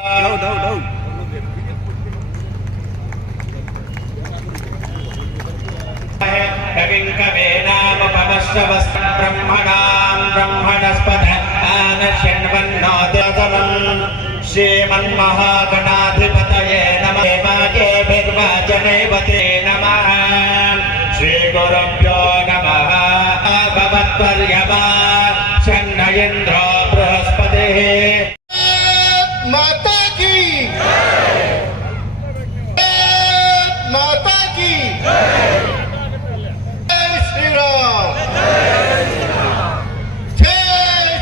No, no, no. ब्रह्मणाम् ब्रह्मणस्पद आनशण्वन्नो देवनम् श्रीमन्महागणाधिपतये नमः देवादेभिर्वाचनैवते नमः श्रीगुरुभ्यो माता की माता की जय श्री राम जय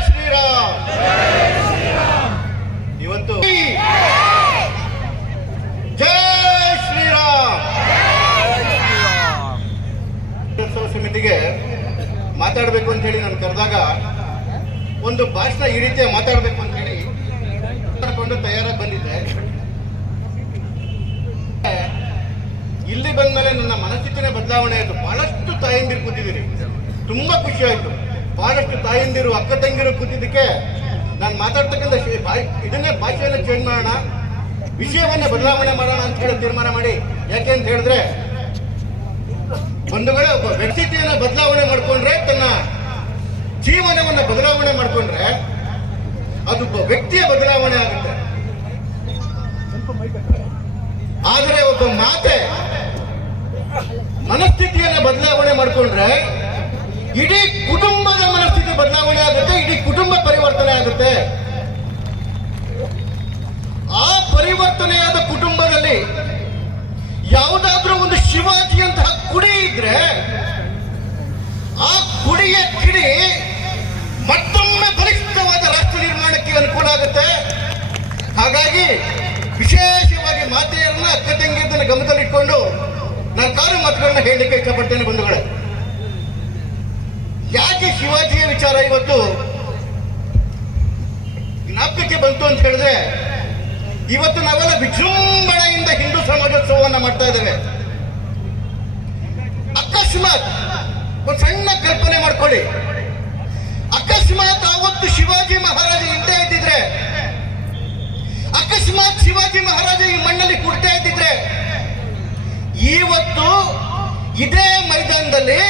ಶ್ರೀ ರಾಮ್ ಇವತ್ತು ಜಯ ಶ್ರೀರಾಮ್ ಉತ್ಸವ ಸಮಿತಿಗೆ ಮಾತಾಡಬೇಕು ಅಂತ ಹೇಳಿ ನಾನು ಕರೆದಾಗ ಒಂದು ಭಾಷಣ ಈ ರೀತಿಯ ಮಾತಾಡಬೇಕು ಅಂತ ಕೂತಿದ್ದೀರಿ ತುಂಬಾ ಖುಷಿ ಆಯ್ತು. ಬಹಳಷ್ಟು ತಾಯಂದಿರು, ಅಕ್ಕ ತಂಗಿರು ಕೂತಿದ್ದಕ್ಕೆ ನಾನು ಮಾತಾಡ್ತಕ್ಕಂಥ ಇದನ್ನೇ ಭಾಷೆಯನ್ನ ಚೇಂಜ್ ಮಾಡೋಣ. ವಿಷಯವನ್ನ ಬದಲಾವಣೆ ಮಾಡೋಣ ಅಂತ ಹೇಳಿ ತೀರ್ಮಾನ ಮಾಡಿ. ಯಾಕೆ ಅಂತ ಹೇಳಿದ್ರೆ, ಬಂಧುಗಳೇ ಒಬ್ಬ ವ್ಯಕ್ತಿತ್ವನ ಬದಲಾವಣೆ ಮಾಡ್ಕೊಂಡ್ರೆ ತನ್ನ ಜೀವನವನ್ನ ಬದಲಾವಣೆ ಮಾಡ್ಕೊಂಡ್ರೆ ಅದು ವ್ಯಕ್ತಿಯ ಬದಲಾವಣೆ ಆಗುತ್ತೆ. ಆದರೆ ಒಬ್ಬ ಮಾತೆ ಮನಸ್ಥಿತಿಯನ್ನ ಬದಲಾವಣೆ ಮಾಡಿಕೊಂಡ್ರೆ ಇಡೀ ಕುಟುಂಬದ ಮನಸ್ಥಿತಿ ಬದಲಾವಣೆ ಆಗುತ್ತೆ, ಇಡೀ ಕುಟುಂಬ ಪರಿವರ್ತನೆ ಆಗುತ್ತೆ. ಆ ಪರಿವರ್ತನೆಯಾದ ಕುಟುಂಬದಲ್ಲಿ ಯಾವುದಾದ್ರೂ ಒಂದು ಶಿವಾಜಿಯಂತಹ ಕುಡಿ ಇದ್ರೆ ಆ ಕುಡಿಯ ಕಿಡಿ ಮತ್ತೊಮ್ಮೆ ಬಲಿಷ್ಠವಾದ ರಾಷ್ಟ್ರ ನಿರ್ಮಾಣಕ್ಕೆ ಅನುಕೂಲ ಆಗುತ್ತೆ. ಹಾಗಾಗಿ ವಿಶೇಷವಾಗಿ ಮಾತೆಯರನ್ನ ಅಕ್ಕ ತಂಗಿಯನ್ನ ಗಮನದಲ್ಲಿಟ್ಕೊಂಡು ನಾನು ಕಾರು ಮಾತುಗಳನ್ನ ಹೇಳಲಿಕ್ಕೆ ಇಷ್ಟಪಡ್ತೇನೆ ಬಂಧುಗಳೇ. ಯಾಕೆ ಶಿವಾಜಿಯ ವಿಚಾರ ಇವತ್ತು ಜ್ಞಾಪಕಕ್ಕೆ ಬಂತು ಅಂತ ಹೇಳಿದ್ರೆ, ಇವತ್ತು ನಾವೆಲ್ಲ ವಿಜೃಂಭಣೆಯಿಂದ ಹಿಂದೂ ಸಮಾಜೋತ್ಸವವನ್ನ ಮಾಡ್ತಾ ಇದ್ದೇವೆ. ಅಕಸ್ಮಾತ್ ಒಂದು ಸಣ್ಣ ಕಲ್ಪನೆ ಮಾಡ್ಕೊಳ್ಳಿ. ಅಕಸ್ಮಾತ್ ಆವತ್ತು ಶಿವಾಜಿ ಮಹಾರಾಜ ಇಲ್ಲದೆ ಇದ್ದಿದ್ರೆ ಅಕಸ್ಮಾತ್ ಶಿವಾಜಿ ಮಹಾರಾಜ ಈ ಮಣ್ಣಲ್ಲಿ ಕುಡ್ತಾ ಇದ್ದಿದ್ರೆ ಇವತ್ತು ಇದೇ ಮೈದಾನದಲ್ಲಿ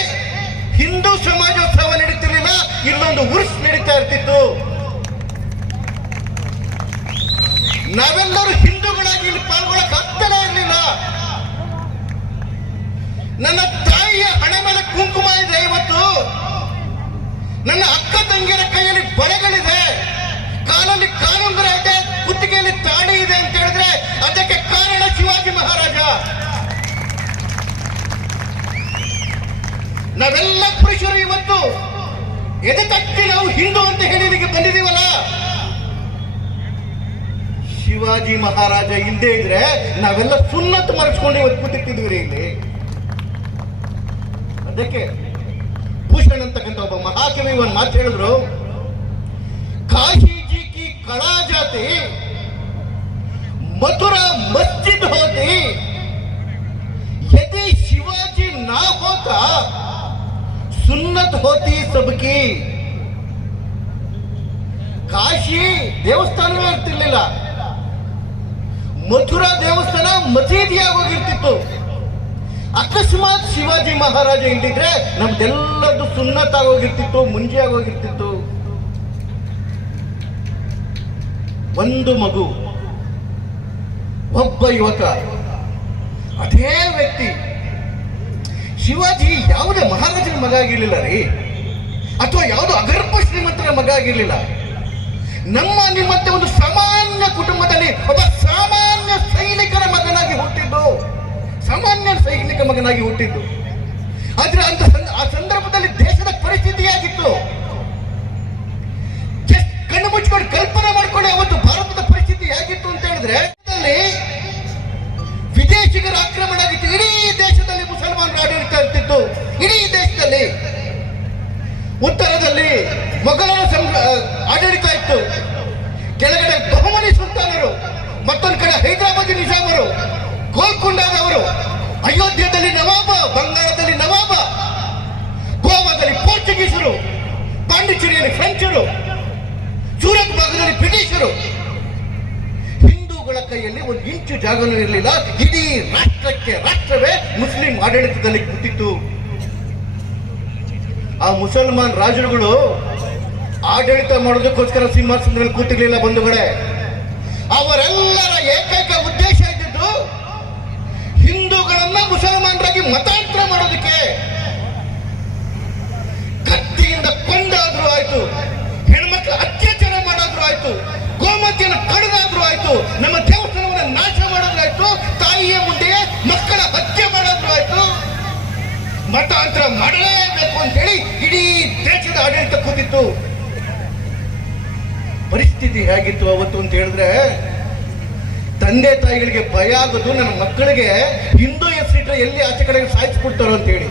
ಹಿಂದೂ ಸಮಾಜೋತ್ಸವ ನಡೀತಿರ್ಲಿಲ್ಲ, ಇಲ್ಲೊಂದು ಉರ್ಸ್ ನಡೀತಾ ಇರ್ತಿತ್ತು. ನಾವೆಲ್ಲರೂ ಹಿಂದೂಗಳಾಗಿ ಇಲ್ಲಿ ಪಾಲ್ಗೊಳ್ಳಕ್ ಆಗ್ತಾನೆ ಇರಲಿಲ್ಲ. ನನ್ನ ತಾಯಿಯ ಹಣೆ ಮೇಲೆ ಕುಂಕುಮ ಇದೆ ಇವತ್ತು. ನನ್ನ ಅಕ್ಕ ತಂಗಿಯರ ಕೈಯಲ್ಲಿ ಬಳೆಗಳಿದೆ ಕಾಲಲ್ಲಿ ಕಾಲುಂಗುರ ಇದೆ ಕುತ್ತಿಗೆಯಲ್ಲಿ ತಾಳಿ ಇದೆ ಅಂತ ಹೇಳಿದ್ರೆ ಅದಕ್ಕೆ ಕಾರಣ ಶಿವಾಜಿ ಮಹಾರಾಜ ನಾವೆಲ್ಲ ಪುರುಷರು ಇವತ್ತು ಎದಕ್ಕೆ ನಾವು ಹಿಂದೂ ಅಂತ ಹೇಳಿದಕ್ಕೆ ಬಂದಿದೀವಲ್ಲ ಶಿವಾಜಿ ಮಹಾರಾಜ ಇಲ್ಲದೆ ಇದ್ರೆ ನಾವೆಲ್ಲ ಸುನ್ನತ್ ಮರೆಸ್ಕೊಂಡು ಇವತ್ತು ಕೂತಿರ್ತಿದ್ವಿ ರೀ ಇಲ್ಲಿ. ಅದಕ್ಕೆ ಭೂಷಣ್ ಅಂತಕ್ಕಂಥ ಒಬ್ಬ ಮಹಾಕವಿ ಒಂದು ಮಾತು ಹೇಳಿದ್ರು, ಕಾಶಿಜಿ ಕಿ ಕಳಾ ಜಾತಿ, ಮಥುರಾ ಮಸ್ಜಿದ್ ಹೋತಿ, ಯದಿ ಶಿವಾಜಿ ನಾ ಹೋತ ಸುನ್ನತ್ ಹೋತಿ ಸಬ್ಕಿ. ಕಾಶಿ ದೇವಸ್ಥಾನವೇ ಇರ್ತಿರ್ಲಿಲ್ಲ. ಮಥುರಾ ದೇವಸ್ಥಾನ ಮಸೀದಿಯಾಗಿ ಹೋಗಿರ್ತಿತ್ತು. ಅಕಸ್ಮಾತ್ ಶಿವಾಜಿ ಮಹಾರಾಜ ಇಲ್ದಿದ್ರೆ ನಮ್ದೆಲ್ಲದ್ದು ಸುನ್ನತ್ ಆಗೋಗಿರ್ತಿತ್ತು ಮುಂಜಿ ಆಗೋಗಿರ್ತಿತ್ತು ಒಂದು ಮಗು, ಒಬ್ಬ ಯುವಕ, ಅದೇ ವ್ಯಕ್ತಿ. ಶಿವಾಜಿ ಯಾವುದೇ ಮಹಾರಾಜನ ಮಗ ಆಗಿರಲಿಲ್ಲ ರೀ. ಅಥವಾ ಯಾವುದೋ ಅಗರ್ಭ ಶ್ರೀಮಂತರ ಮಗ ಆಗಿರಲಿಲ್ಲ. ನಮ್ಮ ನಿಮ್ಮಂತೆ ಒಂದು ಸಾಮಾನ್ಯ ಕುಟುಂಬದಲ್ಲಿ ಒಬ್ಬ ಸಾಮಾನ್ಯ ಸೈನಿಕರ ಮಗನಾಗಿ ಹುಟ್ಟಿದ್ದು. ಸಾಮಾನ್ಯ ಸೈನಿಕ ಮಗನಾಗಿ ಹುಟ್ಟಿದ್ದು. ಆದ್ರೆ ಅಂತ ಆ ಸಂದರ್ಭದಲ್ಲಿ ದೇಶದ ಉತ್ತರದಲ್ಲಿ ಮೊಘಲರ ಆಡಳಿತ ಇತ್ತು ಕೆಳಗಡೆ ಬಹುಮನಿ ಸುಲ್ತಾನರು, ಮತ್ತೊಂದು ಕಡೆ ಹೈದರಾಬಾದ್ ನಿಜಾಮರು ಗೋಲ್ಕೊಂಡಾದವರು ಅಯೋಧ್ಯದಲ್ಲಿ ನವಾಬ ಬಂಗಾಳದಲ್ಲಿ ನವಾಬ, ಗೋವಾದಲ್ಲಿ ಪೋರ್ಚುಗೀಸರು, ಪಾಂಡಿಚೇರಿಯಲ್ಲಿ ಫ್ರೆಂಚರು, ಸೂರತ್ ಭಾಗದಲ್ಲಿ ಬ್ರಿಟಿಷರು. ಹಿಂದೂಗಳ ಕೈಯಲ್ಲಿ ಒಂದು ಇಂಚು ಜಾಗನೂ ಇರಲಿಲ್ಲ. ಇಡೀ ರಾಷ್ಟ್ರಕ್ಕೆ ರಾಷ್ಟ್ರವೇ ಮುಸ್ಲಿಂ ಆಡಳಿತದಲ್ಲಿ ಕೂತಿತ್ತು ಆ ಮುಸಲ್ಮಾನ್ ರಾಜರುಗಳು ಆಡಳಿತ ಮಾಡೋದಕ್ಕೋಸ್ಕರ ಸಿಂಹಾಸನದ ಮೇಲೆ ಕೂತಿರ್ಲಿಲ್ಲ ಬಂಧುಗಳೇ. ಅವರೆಲ್ಲರ ಏಕೈಕ ಉದ್ದೇಶ ಇದ್ದಿದ್ದು ಹಿಂದೂಗಳನ್ನ ಮುಸಲ್ಮಾನರಾಗಿ ಮತಾಂತರ ಮಾಡೋದಕ್ಕೆ. ಇಡೀ ದೇಶದ ಆಡಳಿತ ಕೂತಿತ್ತು ಪರಿಸ್ಥಿತಿ ಹೇಗಿತ್ತು ಅವತ್ತು ಅಂತ ಹೇಳಿದ್ರೆ, ತಂದೆ ತಾಯಿಗಳಿಗೆ ಭಯ ಆಗೋದು ನನ್ನ ಮಕ್ಕಳಿಗೆ ಹಿಂದೂ ಹೆಸರಿಟ್ರೆ ಎಲ್ಲಿ ಆಚೆ ಕಡೆಗೆ ಸಾಯಿಸ್ಬಿಡ್ತಾರೋ ಅಂತ ಹೇಳಿ.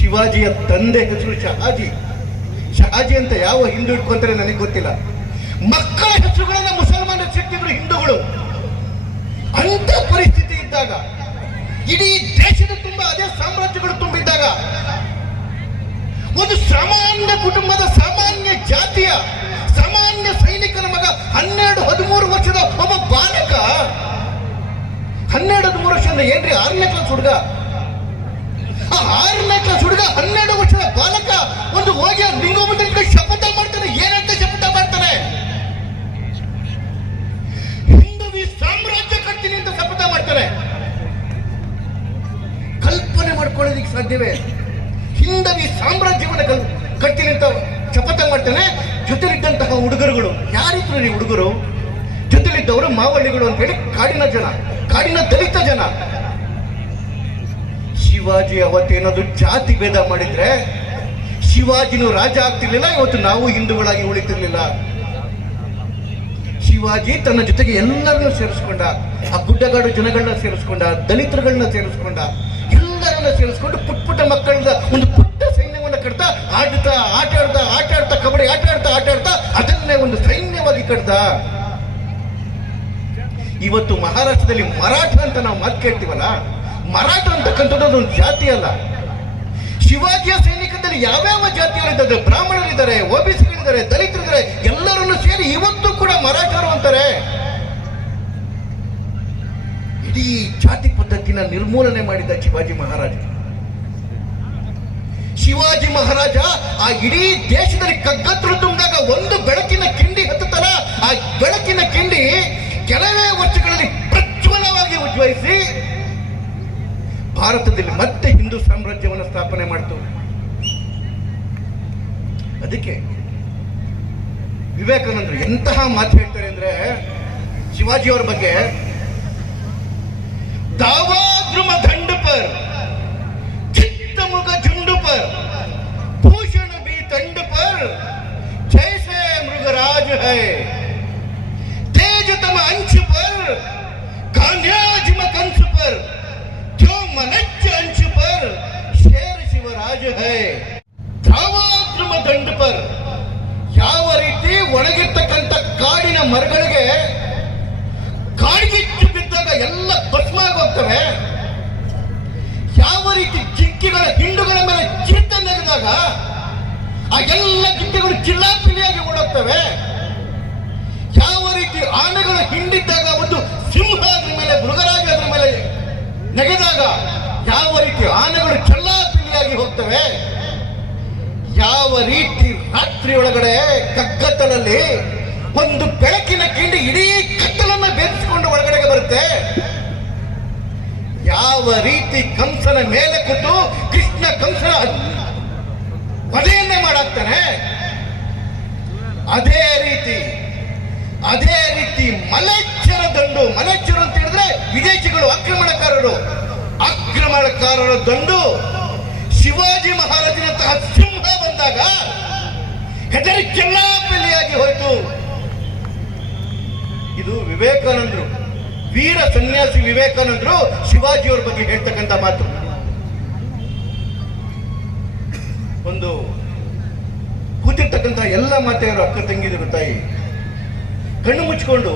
ಶಿವಾಜಿಯ ತಂದೆ ಹೆಸರು ಶಹಾಜಿ. ಶಹಾಜಿ ಅಂತ ಯಾವ ಹಿಂದೂ ಇಟ್ಕೊಂತಾರೆ ನನಗೆ ಗೊತ್ತಿಲ್ಲ. ಮಕ್ಕಳ ಹೆಸರುಗಳನ್ನ ಮುಸಲ್ಮಾನ ಸಿಕ್ಕಿದ್ರು ಹಿಂದೂಗಳು. ಅಂತ ಪರಿಸ್ಥಿತಿ ಇದ್ದಾಗ, ಇಡೀ ದೇಶದ ತುಂಬಾ, ಅದೇ ಸಾಮ್ರಾಜ್ಯಗಳು ತುಂಬಿದ್ದಾಗ ಒಂದು ಸಾಮಾನ್ಯ ಕುಟುಂಬದ ಸಾಮಾನ್ಯ ಜಾತಿಯ, ಸಾಮಾನ್ಯ ಸೈನಿಕನ ಮಗ ಹನ್ನೆರಡು ಹದಿಮೂರು ವರ್ಷದ ಒಬ್ಬ ಬಾಲಕ. ಹನ್ನೆರಡು ಹದಿಮೂರು ವರ್ಷ ಅಂದ್ರೆ ಏನ್ರಿ ಆರನೇ ಕ್ಲಾಸ್ ಹುಡುಗ? ಆ ಆರನೇ ಕ್ಲಾಸ್ ಹುಡುಗ ಹನ್ನೆರಡು ವರ್ಷದ ಬಾಲಕ. ಒಂದು ಹೋಗಿ ಲಿಂಗೋಮಂದಿರ ಶಪಥ ಮಾಡ್ತಾನೆ. ಏನಂತ ಶಪಥ ಮಾಡ್ತಾನೆ? ಹಿಂದೂ ಸಾಮ್ರಾಜ್ಯ ಕಟ್ತೀನಿ ಅಂತ ಶಪಥ ಮಾಡ್ತಾನೆ. ಕಲ್ಪನೆ ಮಾಡ್ಕೊಳ್ಳೋದಿಕ್ಕೆ ಸಾಧ್ಯವೇ? ಹಿಂದವಿ ಸಾಮ್ರಾಜ್ಯವನ್ನು ಕಟ್ತೀನಿ ಅಂತ ಶಪಥ ಮಾಡ್ತಾನೆ ಜೊತೆಲಿದ್ದಂತಹ ಹುಡುಗರುಗಳು ಯಾರಿದ್ರು ನೀವು ಹುಡುಗರು ಜೊತೆಲಿದ್ದವರು ಮಾವಳ್ಳಿಗಳು ಅಂತ ಹೇಳಿ ಕಾಡಿನ ಜನ, ಕಾಡಿನ ದಲಿತ ಜನ. ಶಿವಾಜಿ ಅವತ್ತೇನಾದ್ರು ಜಾತಿ ಭೇದ ಮಾಡಿದ್ರೆ ಶಿವಾಜಿನೂ ರಾಜ ಆಗ್ತಿರ್ಲಿಲ್ಲ, ಇವತ್ತು ನಾವು ಹಿಂದೂಗಳಾಗಿ ಉಳಿತಿರ್ಲಿಲ್ಲ. ಶಿವಾಜಿ ತನ್ನ ಜೊತೆಗೆ ಎಲ್ಲರನ್ನೂ ಸೇರಿಸ್ಕೊಂಡ, ಆ ಗುಡ್ಡಗಾಡು ಜನಗಳನ್ನ ಸೇರಿಸ್ಕೊಂಡ, ದಲಿತರುಗಳನ್ನ ಸೇರಿಸ್ಕೊಂಡ ಎಲ್ಲರನ್ನ ಸೇರಿಸ್ಕೊಂಡು ಪುಟ್ ಪುಟ್ಟ ಮಕ್ಕಳಿಂದ ಒಂದು ಪುಟ್ಟ ಸೈನ್ಯವನ್ನ ಕಟ್ತಾ ಆಡ್ತಾ ಆಟ ಆಡ್ತಾ ಆಟ ಆಡ್ತಾ ಕಬಡ್ಡಿ ಆಟ ಆಡ್ತಾ ಆಟ ಆಡ್ತಾ ಅದನ್ನೇ ಒಂದು ಸೈನ್ಯವಾಗಿ ಕಟ್ದ ಇವತ್ತು ಮಹಾರಾಷ್ಟ್ರದಲ್ಲಿ ಮರಾಠ ಅಂತ ನಾವು ಮಾತು ಕೇಳ್ತೀವಲ್ಲ? ಮರಾಠ ಅಂತಕ್ಕಂಥದ್ದು ಅದೊಂದು ಜಾತಿ ಅಲ್ಲ. ಶಿವಾಜಿಯ ಸೈನಿಕದಲ್ಲಿ ಯಾವ್ಯಾವ ಜಾತಿಗಳಿದ್ದಾರೆ ಬ್ರಾಹ್ಮಣರಿದ್ದಾರೆ ಓಬಿಸಿಗಳಿದ್ದಾರೆ ದಲಿತರಿದ್ದಾರೆ, ಎಲ್ಲರನ್ನು ಸೇರಿ ಇವತ್ತು ಕೂಡ ಮರಾಠರು ಅಂತಾರೆ. ಇಡೀ ಜಾತಿ ಪದ್ಧತಿನ ನಿರ್ಮೂಲನೆ ಮಾಡಿದ ಶಿವಾಜಿ ಮಹಾರಾಜ. ಶಿವಾಜಿ ಮಹಾರಾಜ ಆ ಇಡೀ ದೇಶದಲ್ಲಿ ಕಗ್ಗತ್ತಲು ತುಂಬಿದಾಗ ಒಂದು ಬೆಳಕಿನ ಕಿಂಡಿ ಹತ್ತುತ್ತಲ್ಲ, ಆ ಬೆಳಕಿನ ಕಿಂಡಿ ಕೆಲವೇ ವರ್ಷಗಳಲ್ಲಿ ಪ್ರಜ್ವಲವಾಗಿ ಉಜ್ವಲಿಸಿ ಭಾರತದಲ್ಲಿ ಮತ್ತೆ ಹಿಂದೂ ಸಾಮ್ರಾಜ್ಯವನ್ನು ಸ್ಥಾಪನೆ ಮಾಡಿತು. ಅದಕ್ಕೆ ವಿವೇಕಾನಂದರು ಎಂತಹ ಮಾತು ಹೇಳ್ತಾರೆ ಅಂದ್ರೆ ಶಿವಾಜಿಯವರ ಬಗ್ಗೆ दावा ದಂಡ पर चित्त मुग झुंड पर भूषण भी दंड पर जैसे मृगराज है तेजतम अंश पर कान्याजिम कंस पर जो मनच्च अंश पर शेर शिवराज है ಧಾವಾದ್ರುಮ ದಂಡ ಪರ್ ಯಾವ ರೀತಿ ಒಣಗಿರ್ತಕ್ಕಂಥ ಕಾಡಿನ ಮರಗಳಿಗೆ ಕಾಡ್ಗಿಚ್ಚು ಎಲ್ಲ ಭಸ್ಮ ಆಗೋಗ್ತವೆ ಯಾವ ರೀತಿ ಜಿಂಕೆಗಳ ಹಿಂಡುಗಳ ಮೇಲೆ ಚಿಂತೆ ನೆಗೆದಾಗ ಆ ಎಲ್ಲ ಜಿಂಕೆಗಳು ಚಿಲ್ಲಾಪಿಲ್ಲಿಯಾಗಿ ಓಡೋಗ್ತವೆ. ಯಾವ ರೀತಿ ಆನೆಗಳು ಹಿಂಡಿದ್ದಾಗ ಒಂದು ಸಿಂಹ ಅದ್ರ ಮೇಲೆ, ಮೃಗರಾಜ ಅದ್ರ ಮೇಲೆ ನೆಗೆದಾಗ ಯಾವ ರೀತಿ ಆನೆಗಳು ಚಲ್ಲಾಪಿಲ್ಲಿಯಾಗಿ ಹೋಗ್ತವೆ. ಯಾವ ರೀತಿ ರಾತ್ರಿ ಒಳಗಡೆ ಕಗ್ಗತ್ತಲಲ್ಲಿ ಒಂದು ಬೆಳಕಿನ ಕಿಂಡಿ ಇಡೀ ಬರುತ್ತೆ? ಯಾವ ರೀತಿ ಕಂಸನ ಮೇಲೆ ಕೂತು ಕೃಷ್ಣ ಕಂಸನ ವಧೆಯನ್ನೇ ಮಾಡಾಕ್ತಾನೆ? ಅದೇ ರೀತಿ ಅದೇ ರೀತಿ ಮಲೆಚ್ಚರ ದಂಡು ಮಲೆಚ್ಚರ ಅಂತ ಹೇಳಿದ್ರೆ ವಿದೇಶಿಗಳು, ಆಕ್ರಮಣಕಾರರು. ಆಕ್ರಮಣಕಾರರ ದಂಡು. ಶಿವಾಜಿ ಮಹಾರಾಜನಂತಹ ಸಿಂಹ ಬಂದಾಗ ಹೆದರಿ ಬೆಲೆಯಾಗಿ ಹೋಯಿತು. ಇದು ವಿವೇಕಾನಂದರು. ವೀರ ಸನ್ಯಾಸಿ ವಿವೇಕಾನಂದರು ಶಿವಾಜಿಯವರ ಬಗ್ಗೆ ಹೇಳ್ತಕ್ಕಂಥ ಮಾತು. ಒಂದು ಕೂತಿರ್ತಕ್ಕಂಥ ಎಲ್ಲ ಮಾತೆಯವರು ಅಕ್ಕ ತಂಗಿದರು ತಾಯಿ, ಕಣ್ಣು ಮುಚ್ಕೊಂಡು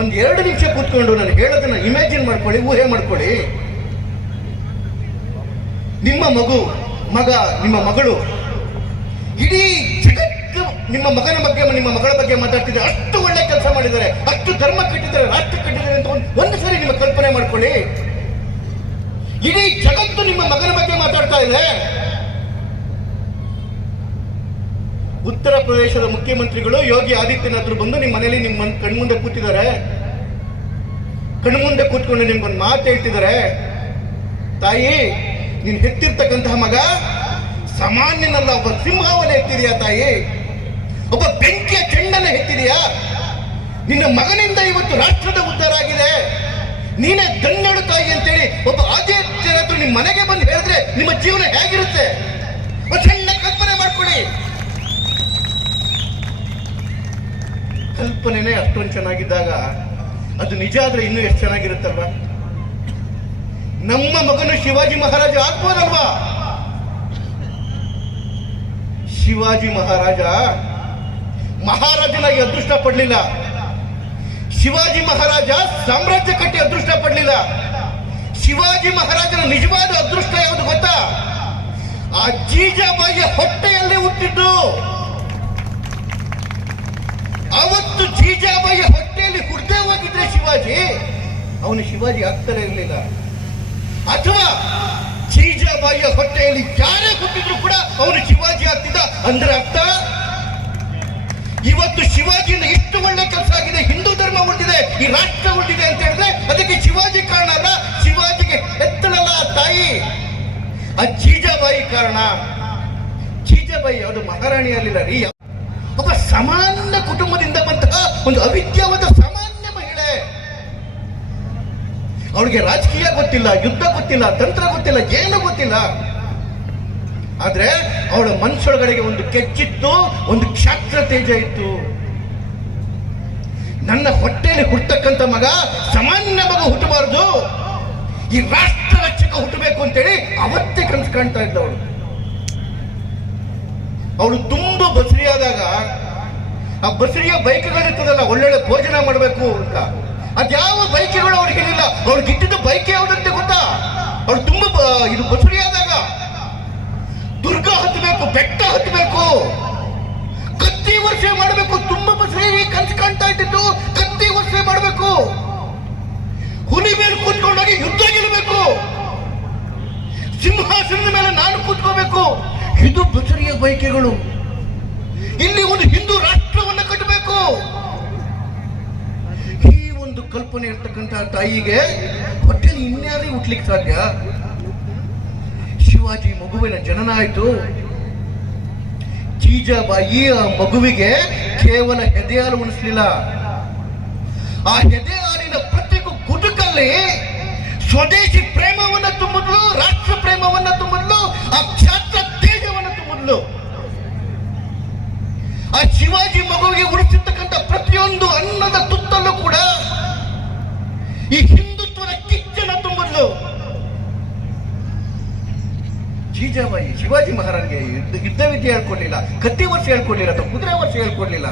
ಒಂದು ಎರಡು ನಿಮಿಷ ಕೂತ್ಕೊಂಡು ನಾನು ಹೇಳೋದನ್ನ ಇಮ್ಯಾಜಿನ್ ಮಾಡ್ಕೊಳ್ಳಿ, ಊಹೆ ಮಾಡ್ಕೊಳ್ಳಿ. ನಿಮ್ಮ ಮಗು, ಮಗ, ನಿಮ್ಮ ಮಗಳು, ಇಡೀ ಜಗತ್ತು ನಿಮ್ಮ ಮಗನ ಬಗ್ಗೆ, ನಿಮ್ಮ ಮಗಳ ಬಗ್ಗೆ ಮಾತಾಡ್ತಿದ್ರೆ ಅಷ್ಟು ಕೆಲಸ ಮಾಡಿದ್ದಾರೆ ಅಷ್ಟು ಧರ್ಮ ಕಟ್ಟಿದ್ದಾರೆ ರಾಷ್ಟ್ರ ಕಟ್ಟಿದ್ದಾರೆ ಅಂತ ಒಂದು ಸರಿ ನಿಮ್ಮ ಕಲ್ಪನೆ ಮಾಡ್ಕೊಳ್ಳಿ. ಇಡೀ ಜಗತ್ತು ನಿಮ್ಮ ಮಗನ ಬಗ್ಗೆ ಮಾತಾಡ್ತಾ ಇದೆ. ಉತ್ತರ ಪ್ರದೇಶದ ಮುಖ್ಯಮಂತ್ರಿಗಳು ಯೋಗಿ ಆದಿತ್ಯನಾಥರು ಬಂದು ನಿಮ್ಮ ಮನೆಯಲ್ಲಿ ನಿಮ್ಮ ಕಣ್ಮುಂದೆ ಕೂತಿದ್ದಾರೆ. ಕಣ್ಮುಂದೆ ಕೂತ್ಕೊಂಡು ನಿಮ್ಗೊಂದು ಮಾತು ಹೇಳ್ತಿದ್ದಾರೆ. ತಾಯಿ, ನೀನ್ ಹೆತ್ತಿರ್ತಕ್ಕಂತಹ ಮಗ ಸಾಮಾನ್ಯನಲ್ಲ, ಒಬ್ಬ ಸಿಂಹವನ್ನ ಎತ್ತಿದೆಯಾ ತಾಯಿ? ಒಬ್ಬ ಬೆಂಕಿಯ ಚೆಂಡನ್ನ ಹೆತ್ತಿದೆಯಾ? ನಿನ್ನ ಮಗನಿಂದ ಇವತ್ತು ರಾಷ್ಟ್ರದ ಉದ್ಧಾರ ಆಗಿದೆ. ನೀನೇ ಧನ್ಯಳು ತಾಯಿ ಅಂತೇಳಿ ಒಬ್ಬ ಆದಿತ್ಯನಾಥರು ನಿಮ್ಮ ಮನೆಗೆ ಬಂದು ಹೇಳಿದ್ರೆ ನಿಮ್ಮ ಜೀವನ ಹೇಗಿರುತ್ತೆ? ಒಂದು ಸಣ್ಣ ಕಲ್ಪನೆ ಮಾಡ್ಕೊಳ್ಳಿ. ಕಲ್ಪನೆನೇ ಅಷ್ಟೊಂದು ಚೆನ್ನಾಗಿದ್ದಾಗ ಅದು ನಿಜ ಆದ್ರೆ ಇನ್ನೂ ಎಷ್ಟು ಚೆನ್ನಾಗಿರುತ್ತಲ್ವಾ? ನಮ್ಮ ಮಗನು ಶಿವಾಜಿ ಮಹಾರಾಜ ಆಗ್ಬೋದಲ್ವಾ? ಶಿವಾಜಿ ಮಹಾರಾಜ ಮಹಾರಾಜನಾಗಿ ಅದೃಷ್ಟ ಪಡ್ಲಿಲ್ಲ. ಶಿವಾಜಿ ಮಹಾರಾಜ ಸಾಮ್ರಾಜ್ಯ ಕಟ್ಟಿ ಅದೃಷ್ಟ ಪಡಲಿಲ್ಲ. ಶಿವಾಜಿ ಮಹಾರಾಜನ ನಿಜವಾದ ಅದೃಷ್ಟ ಯಾವುದು ಗೊತ್ತಾ? ಆ ಜೀಜಾಬಾಯಿಯ ಹೊಟ್ಟೆಯಲ್ಲೇ ಹುಟ್ಟಿದ್ದು. ಅವತ್ತು ಜೀಜಾಬಾಯಿಯ ಹೊಟ್ಟೆಯಲ್ಲಿ ಹುಡ್ದೇ ಹೋಗಿದ್ರೆ ಶಿವಾಜಿ, ಅವನು ಶಿವಾಜಿ ಆಗ್ತಾನೆ ಇರಲಿಲ್ಲ. ಅಥವಾ ಜೀಜಾಬಾಯಿಯ ಹೊಟ್ಟೆಯಲ್ಲಿ ಯಾರೇ ಹುಟ್ಟಿದ್ರು ಕೂಡ ಅವನು ಶಿವಾಜಿ ಆಗ್ತಿದ್ದ ಅಂದ್ರೆ ಅರ್ಥ? ಇವತ್ತು ಶಿವಾಜಿಯಿಂದ ಇಷ್ಟು ಒಳ್ಳೆ ಕೆಲಸ ಆಗಿದೆ, ಹಿಂದೂ ಧರ್ಮ ಉಳಿದಿದೆ, ಈ ರಾಷ್ಟ್ರ ಉಳಿದಿದೆ ಅಂತ ಹೇಳಿದ್ರೆ ಅದಕ್ಕೆ ಶಿವಾಜಿ ಕಾರಣ ಅಲ್ಲ, ಶಿವಾಜಿಗೆ ಎತ್ತಳಲ್ಲ ತಾಯಿ. ಆ ಜೀಜಾಬಾಯಿ ಕಾರಣ. ಜೀಜಾಬಾಯಿ ಅದು ಮಹಾರಾಣಿಯಲ್ಲಿಲ್ಲ, ರೀ. ಒಬ್ಬ ಸಾಮಾನ್ಯ ಕುಟುಂಬದಿಂದ ಬಂತಹ ಒಂದು ಅವಿದ್ಯಾವಾದ ಸಾಮಾನ್ಯ ಮಹಿಳೆ. ಅವಳಿಗೆ ರಾಜಕೀಯ ಗೊತ್ತಿಲ್ಲ, ಯುದ್ಧ ಗೊತ್ತಿಲ್ಲ, ತಂತ್ರ ಗೊತ್ತಿಲ್ಲ, ಏನು ಗೊತ್ತಿಲ್ಲ. ಆದ್ರೆ ಅವಳ ಮನಸ್ಸೊಳಗಡೆಗೆ ಒಂದು ಕೆಚ್ಚಿತ್ತು, ಒಂದು ಕ್ಷಾತ್ರ ತೇಜ ಇತ್ತು. ನನ್ನ ಹೊಟ್ಟೆಯಲ್ಲಿ ಹುಟ್ಟಕ್ಕಂಥ ಮಗ ಸಾಮಾನ್ಯ ಮಗ ಹುಟ್ಟಬಾರದು. ಈ ರಾಷ್ಟ್ರ ರಕ್ಷಕ ಹುಟ್ಟಬೇಕು ಅಂತೇಳಿ ಅವತ್ತೇ ಕನಸು ಕಾಣ್ತಾ ಇದ್ದ ಅವಳು. ತುಂಬಾ ಬಸರಿಯಾದಾಗ ಆ ಬಸರಿಯ ಬೈಕ್ಗಳಿರ್ತದಲ್ಲ ಒಳ್ಳೊಳ್ಳೆ ಭೋಜನ ಮಾಡಬೇಕು ಅಂತ. ಅದ್ಯಾವ ಬೈಕ್ಗಳು ಅವ್ಳಿಗೆ ಇದ್ದಿದ್ದ ಬೈಕ್ ಯಾವುದಂತೆ ಗೊತ್ತಾ? ಅವಳು ತುಂಬಾ ಇದು ಬಸರಿಯಾದಾಗ ದುರ್ಗ ಹತ್ತಬೇಕು, ಬೆಟ್ಟ ಹತ್ತಬೇಕು. ಕತ್ತಿ ವರ್ಷೆ ಮಾಡಬೇಕು ತುಂಬಾ ಬಸರಿ ಕನ್ಸು ಕಾಣ್ತಾ ಇದ್ದಿದ್ದು ಕತ್ತಿ ವರ್ಷೆ ಮಾಡಬೇಕು. ಹುಲಿ ಮೇಲೆ ಕೂತ್ಕೊಂಡೋಗಿ ಯುದ್ಧ ಗೆಲ್ಲಬೇಕು. ಸಿಂಹಾಸನದ ಮೇಲೆ ನಾನು ಕೂತ್ಕೋಬೇಕು. ಇದು ಬಸರಿಯ ಬಯಕೆಗಳು. ಇಲ್ಲಿ ಒಂದು ಹಿಂದೂ ರಾಷ್ಟ್ರವನ್ನು ಕಟ್ಟಬೇಕು. ಈ ಒಂದು ಕಲ್ಪನೆ ಇರ್ತಕ್ಕಂತಹ ತಾಯಿಗೆ ಹೊಟ್ಟೆಲಿ ಇನ್ಯಾರೇ ಹುಟ್ಲಿಕ್ಕೆ ಸಾಧ್ಯ? ಶಿವಾಜಿ ಮಗುವಿನ ಜನನ ಆಯಿತು. ಜೀಜಾಬಾಯಿ ಆ ಮಗುವಿಗೆ ಕೇವಲ ಹೆದೆಹಾಲು ಉಣಿಸ್ಲಿಲ್ಲ. ಆ ಹೆದೆಹಾಲಿನ ಪ್ರತಿಗೂ ಗುಟುಕಲ್ಲಿ ಸ್ವದೇಶಿ ಪ್ರೇಮವನ್ನ ತುಂಬಿದ್ಲು, ರಾಷ್ಟ್ರ ಪ್ರೇಮವನ್ನ ತುಂಬಿದ್ಲು, ಆ ಕ್ಷಾತ್ರ ತೇಜವನ್ನು ತುಂಬಿದ್ಲು. ಆ ಶಿವಾಜಿ ಮಗುವಿಗೆ ಉಳಿಸಿರ್ತಕ್ಕಂಥ ಪ್ರತಿಯೊಂದು ಅನ್ನದ ತುತ್ತಲ್ಲೂ ಕೂಡ ಈ ಜೀಜಾಬಾಯಿ ಶಿವಾಜಿ ಮಹಾರಾಜ್ಗೆ ಯುದ್ಧ ವಿದ್ಯೆ ಹೇಳ್ಕೊಡ್ಲಿಲ್ಲ, ಕತ್ತಿ ವರ್ಷ ಹೇಳ್ಕೊಡ್ಲಿಲ್ಲ, ಅಥವಾ ಕುದುರೆ ವರ್ಷ ಹೇಳ್ಕೊಡ್ಲಿಲ್ಲ.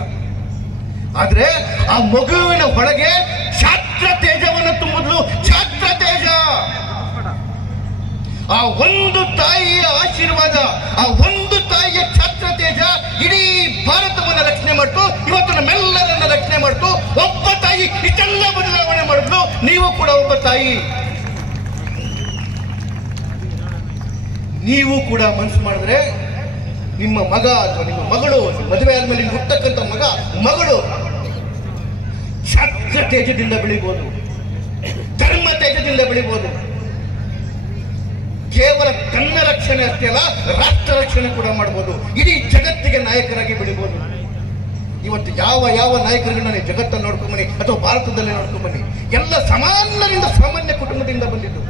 ಆದ್ರೆ ಆ ಮಗುವಿನ ಒಳಗೆ ಛಾತ್ರ ತೇಜವನ್ನು ತುಂಬಿದ್ಲು, ಛಾತ್ರ ತೇಜ. ಆ ಒಂದು ತಾಯಿಯ ಆಶೀರ್ವಾದ, ಆ ಒಂದು ತಾಯಿಯ ಛಾತ್ರ ತೇಜ ಇಡೀ ಭಾರತವನ್ನು ರಕ್ಷಣೆ ಮಾಡ್ತು, ಇವತ್ತು ನಮ್ಮೆಲ್ಲರನ್ನ ರಕ್ಷಣೆ ಮಾಡ್ತು. ಒಬ್ಬ ತಾಯಿ ಇಷ್ಟೆಲ್ಲ ಬದಲಾವಣೆ ಮಾಡಿದ್ಲು, ನೀವು ಕೂಡ ಒಬ್ಬ ತಾಯಿ. ನೀವು ಕೂಡ ಮನಸ್ಸು ಮಾಡಿದ್ರೆ ನಿಮ್ಮ ಮಗ ಅಥವಾ ನಿಮ್ಮ ಮಗಳು ಮದುವೆ ಆದ್ಮೇಲೆ ನಿಮ್ಗೆ ಹುಟ್ಟಕ್ಕಂತ ಮಗ, ಮಗಳು. ಛತ್ರ ತೇಜದಿಂದ ಬೆಳಿಬೋದು. ಧರ್ಮ ತೇಜದಿಂದ ಬೆಳಿಬೋದು. ಕೇವಲ ಕನ್ನ ರಕ್ಷಣೆ ಅಷ್ಟೇ ಅಲ್ಲ, ರಾಷ್ಟ್ರ ರಕ್ಷಣೆ ಕೂಡ ಮಾಡ್ಬೋದು. ಇಡೀ ಜಗತ್ತಿಗೆ ನಾಯಕರಾಗಿ ಬೆಳಿಬೋದು. ಇವತ್ತು ಯಾವ ಯಾವ ನಾಯಕರುಗಳನ್ನ ಜಗತ್ತನ್ನ ಜಗತ್ತನ್ನು ನೋಡ್ಕೊಂಬನ್ನಿ ಅಥವಾ ಭಾರತದಲ್ಲಿ ನೋಡ್ಕೊಂಬನ್ನಿ, ಎಲ್ಲ ಸಾಮಾನ್ಯರಿಂದ ಸಾಮಾನ್ಯ ಕುಟುಂಬದಿಂದ ಬಂದಿದ್ದು.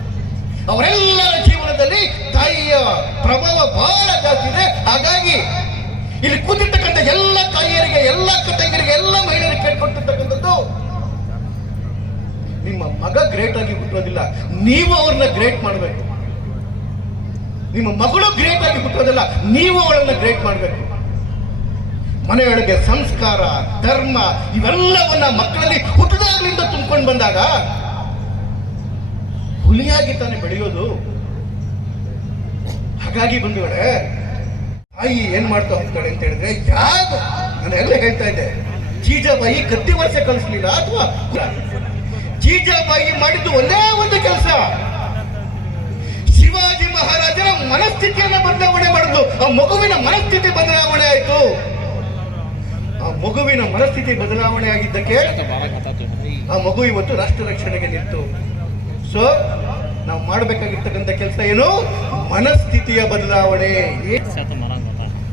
ಅವರೆಲ್ಲರ ಜೀವನದಲ್ಲಿ ತಾಯಿಯ ಪ್ರಭಾವ ಬಹಳ ಜಾಸ್ತಿ ಇದೆ. ಹಾಗಾಗಿ ಇಲ್ಲಿ ಕೂತಿರ್ತಕ್ಕಂಥ ಎಲ್ಲ ತಾಯಿಯರಿಗೆ, ಎಲ್ಲ ತಂಗಿಯರಿಗೆ ಎಲ್ಲ ಮಹಿಳೆಯರಿಗೆ ಕೇಳ್ಕೊಟ್ಟಿರ್ತಕ್ಕಂಥದ್ದು ನಿಮ್ಮ ಮಗ ಗ್ರೇಟ್ ಆಗಿ ಹುಟ್ಟೋದಿಲ್ಲ. ನೀವು ಅವ್ರನ್ನ ಗ್ರೇಟ್ ಮಾಡಬೇಕು. ನಿಮ್ಮ ಮಗಳು ಗ್ರೇಟ್ ಆಗಿ ಹುಟ್ಟೋದಿಲ್ಲ. ನೀವು ಅವಳನ್ನ ಗ್ರೇಟ್ ಮಾಡಬೇಕು. ಮನೆಯೊಳಗೆ ಸಂಸ್ಕಾರ, ಧರ್ಮ ಇವೆಲ್ಲವನ್ನ ಮಕ್ಕಳಲ್ಲಿ ಹುಟ್ಟದಾಗ್ಲಿಂದ ತುಂಬಿಕೊಂಡು ಬಂದಾಗ ಹುಲಿಯಾಗಿ ತಾನೇ ಬೆಳೆಯೋದು. ಹಾಗಾಗಿ ಬಂಧುಗಳೇ ತಾಯಿ ಏನ್ ಮಾಡ್ತಾ ಹೋಗ್ತಾಳೆ ಅಂತ ಹೇಳಿದ್ರೆ ಯಾರು? ನಾನು ಎಲ್ಲ ಹೇಳ್ತಾ ಇದ್ದೆ. ಜೀಜಾಬಾಯಿ ಕತ್ತಿ ವರ್ಷ ಕಳಿಸ್ಲಿಲ್ಲ ಅಥವಾ ಜೀಜಾಬಾಯಿ ಮಾಡಿದ್ದು ಒಂದೇ ಒಂದು ಕೆಲಸ. ಶಿವಾಜಿ ಮಹಾರಾಜರ ಮನಸ್ಥಿತಿಯನ್ನ ಬದಲಾವಣೆ ಮಾಡಿದ್ದು ಆ ಮಗುವಿನ ಮನಸ್ಥಿತಿ ಬದಲಾವಣೆ ಆಯ್ತು. ಆ ಮಗುವಿನ ಮನಸ್ಥಿತಿ ಬದಲಾವಣೆ ಆಗಿದ್ದಕ್ಕೆ ಆ ಮಗು ಇವತ್ತು ರಾಷ್ಟ್ರ ರಕ್ಷಣೆಗೆ ನಿಂತು. ಸೊ ನಾವು ಮಾಡಬೇಕಾಗಿರ್ತಕ್ಕಂಥ ಕೆಲಸ ಏನು? ಮನಸ್ಥಿತಿಯ ಬದಲಾವಣೆ.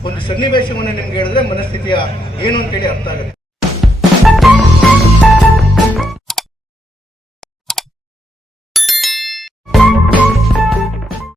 ಒಂದು ಸನ್ನಿವೇಶವನ್ನು ನಿಮ್ಗೆ ಹೇಳಿದ್ರೆ ಮನಸ್ಥಿತಿಯ ಏನು ಅಂತೇಳಿ ಅರ್ಥ ಆಗುತ್ತೆ.